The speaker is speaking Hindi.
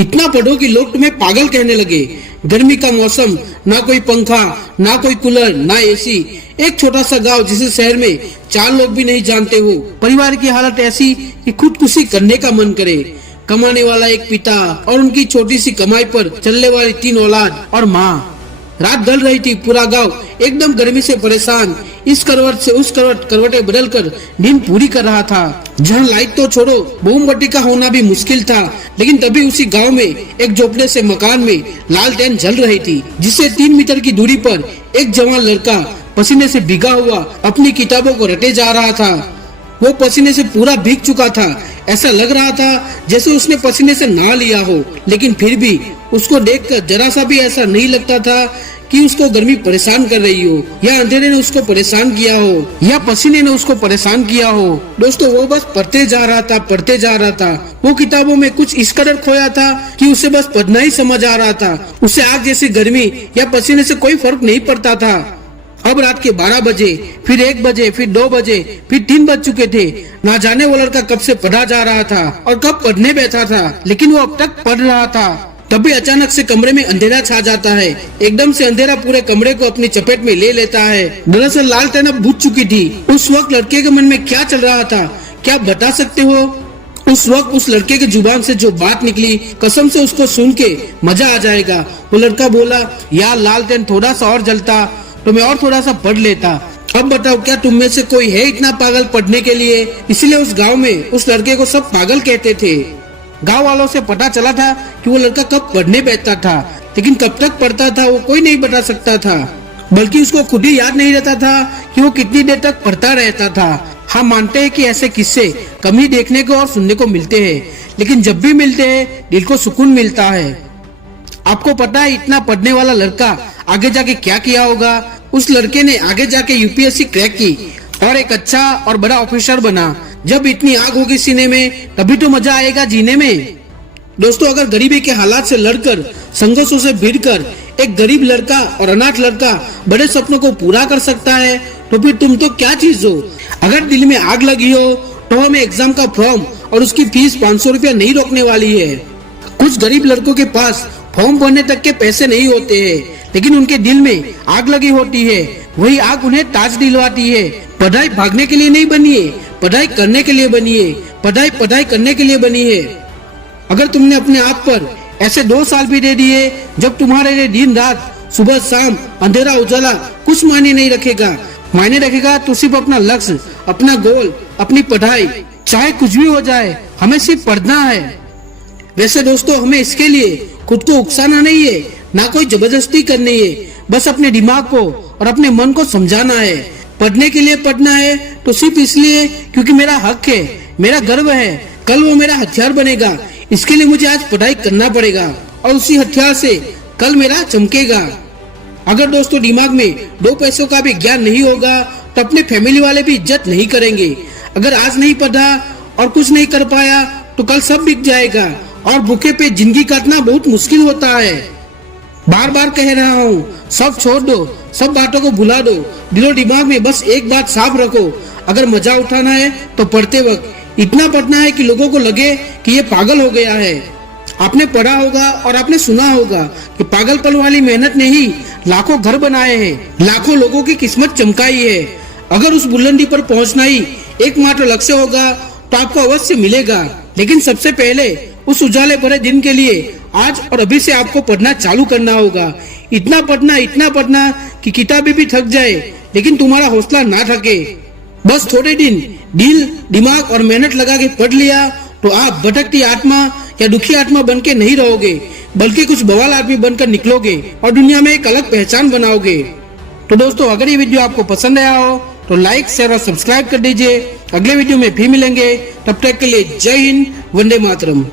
इतना पढ़ो कि लोग तुम्हें पागल कहने लगे। गर्मी का मौसम, ना कोई पंखा, ना कोई कूलर, ना एसी, एक छोटा सा गांव जिसे शहर में 4 लोग भी नहीं जानते हो। परिवार की हालत ऐसी कि खुदकुशी करने का मन करे। कमाने वाला एक पिता और उनकी छोटी सी कमाई पर चलने वाली 3 औलाद और माँ। रात ढल रही थी, पूरा गांव एकदम गर्मी से परेशान इस करवट से उस करवट करवटें बदलकर नींद पूरी कर रहा था। जहाँ लाइट तो छोड़ो, मोमबत्ती का होना भी मुश्किल था। लेकिन तभी उसी गांव में एक झोपड़े से मकान में लालटेन जल रही थी, जिससे 3 मीटर की दूरी पर एक जवान लड़का पसीने से भीगा हुआ अपनी किताबों को रटे जा रहा था। वो पसीने से पूरा भीग चुका था। ऐसा लग रहा था जैसे उसने पसीने से नहा लिया हो, लेकिन फिर भी उसको देखकर जरा सा भी ऐसा नहीं लगता था कि उसको गर्मी परेशान कर रही हो, या अंधेरे ने उसको परेशान किया हो, या पसीने ने उसको परेशान किया हो। दोस्तों, वो बस पढ़ते जा रहा था। वो किताबों में कुछ इस कदर खोया था कि उसे बस पढ़ना ही समझ आ रहा था। उसे आग जैसी गर्मी या पसीने से कोई फर्क नहीं पड़ता था। अब रात के 12 बजे, फिर 1 बजे, फिर 2 बजे, फिर 3 बज चुके थे। ना जाने वो लड़का कब से पढ़ा जा रहा था और कब पढ़ने बैठा था, लेकिन वो अब तक पढ़ रहा था। तभी अचानक से कमरे में अंधेरा छा जाता है। एकदम से अंधेरा पूरे कमरे को अपनी चपेट में ले लेता है। दरअसल लालटेन अब बुझ चुकी थी। उस वक्त लड़के के मन में क्या चल रहा था, क्या आप बता सकते हो? उस वक्त उस लड़के के जुबान से जो बात निकली, कसम से उसको सुन के मजा आ जाएगा। वो लड़का बोला, यार लालटेन थोड़ा सा और जलता तो मैं और थोड़ा सा पढ़ लेता। अब बताओ, क्या तुम में से कोई है इतना पागल पढ़ने के लिए? इसलिए उस गांव में उस लड़के को सब पागल कहते थे। गांव वालों से पता चला था कि वो लड़का कब पढ़ने बैठता था, लेकिन कब तक पढ़ता था वो कोई नहीं बता सकता था। बल्कि उसको खुद ही याद नहीं रहता था कि वो कितनी देर तक पढ़ता रहता था। हम मानते हैं कि ऐसे किस्से कम ही देखने को और सुनने को मिलते हैं, लेकिन जब भी मिलते हैं दिल को सुकून मिलता है। आपको पता है इतना पढ़ने वाला लड़का आगे जाके क्या किया होगा? उस लड़के ने आगे जाके यूपीएससी क्रैक की और एक अच्छा और बड़ा ऑफिसर बना। जब इतनी आग होगी सीने में, तभी तो मजा आएगा जीने में। दोस्तों, अगर गरीबी के हालात से लड़कर, संघर्षों से भिड़कर एक गरीब लड़का और अनाथ लड़का बड़े सपनों को पूरा कर सकता है, तो फिर तुम तो क्या चीज हो? अगर दिल में आग लगी हो तो हमें एग्जाम का फॉर्म और उसकी फीस 500 रुपया नहीं रोकने वाली है। कुछ गरीब लड़कों के पास फॉर्म भरने तक के पैसे नहीं होते हैं, लेकिन उनके दिल में आग लगी होती है। वही आग उन्हें ताज दिलवाती है। पढ़ाई भागने के लिए नहीं बनी है, पढ़ाई करने के लिए बनी है। पढ़ाई करने के लिए बनी है। अगर तुमने अपने आप पर ऐसे 2 साल भी दे दिए जब तुम्हारे लिए दिन रात, सुबह शाम, अंधेरा उजाला कुछ मायने नहीं रखेगा। मायने रखेगा तो सिर्फ अपना लक्ष्य, अपना गोल, अपनी पढ़ाई। चाहे कुछ भी हो जाए, हमें सिर्फ पढ़ना है। वैसे दोस्तों, हमें इसके लिए खुद को उकसाना नहीं है, ना कोई जबरदस्ती करनी है। बस अपने दिमाग को और अपने मन को समझाना है। पढ़ने के लिए पढ़ना है तो सिर्फ इसलिए क्योंकि मेरा हक है, मेरा गर्व है। कल वो मेरा हथियार बनेगा। इसके लिए मुझे आज पढ़ाई करना पड़ेगा और उसी हथियार से कल मेरा चमकेगा। अगर दोस्तों दिमाग में 2 पैसों का भी ज्ञान नहीं होगा तो अपने फैमिली वाले भी इज्जत नहीं करेंगे। अगर आज नहीं पढ़ा और कुछ नहीं कर पाया तो कल सब बिक जाएगा और भूखे पे जिंदगी काटना बहुत मुश्किल होता है। बार बार कह रहा हूँ, सब छोड़ दो, सब बातों को भुला दो। दिलो दिमाग में बस एक बात साफ रखो, अगर मजा उठाना है तो पढ़ते वक्त इतना पढ़ना है कि लोगों को लगे कि ये पागल हो गया है। आपने पढ़ा होगा और आपने सुना होगा कि पागलपन वाली मेहनत ने ही लाखों घर बनाए हैं, लाखों लोगों की किस्मत चमकाई है। अगर उस बुलंदी पर पहुंचना ही एकमात्र लक्ष्य होगा तो आपको अवश्य मिलेगा। लेकिन सबसे पहले उस उजाले भरे दिन के लिए आज और अभी से आपको पढ़ना चालू करना होगा। इतना पढ़ना कि किताबें भी थक जाए, लेकिन तुम्हारा हौसला ना थके। बस थोड़े दिन दिल, दिमाग और मेहनत लगा के पढ़ लिया तो आप भटकती आत्मा या दुखी आत्मा बन के नहीं रहोगे, बल्कि कुछ बवाल आदमी बनकर निकलोगे और दुनिया में एक अलग पहचान बनाओगे। तो दोस्तों, अगर ये वीडियो आपको पसंद आया हो तो लाइक, शेयर और सब्सक्राइब कर दीजिए। अगले वीडियो में फिर मिलेंगे, तब तक के लिए जय हिंद, वंदे मातरम।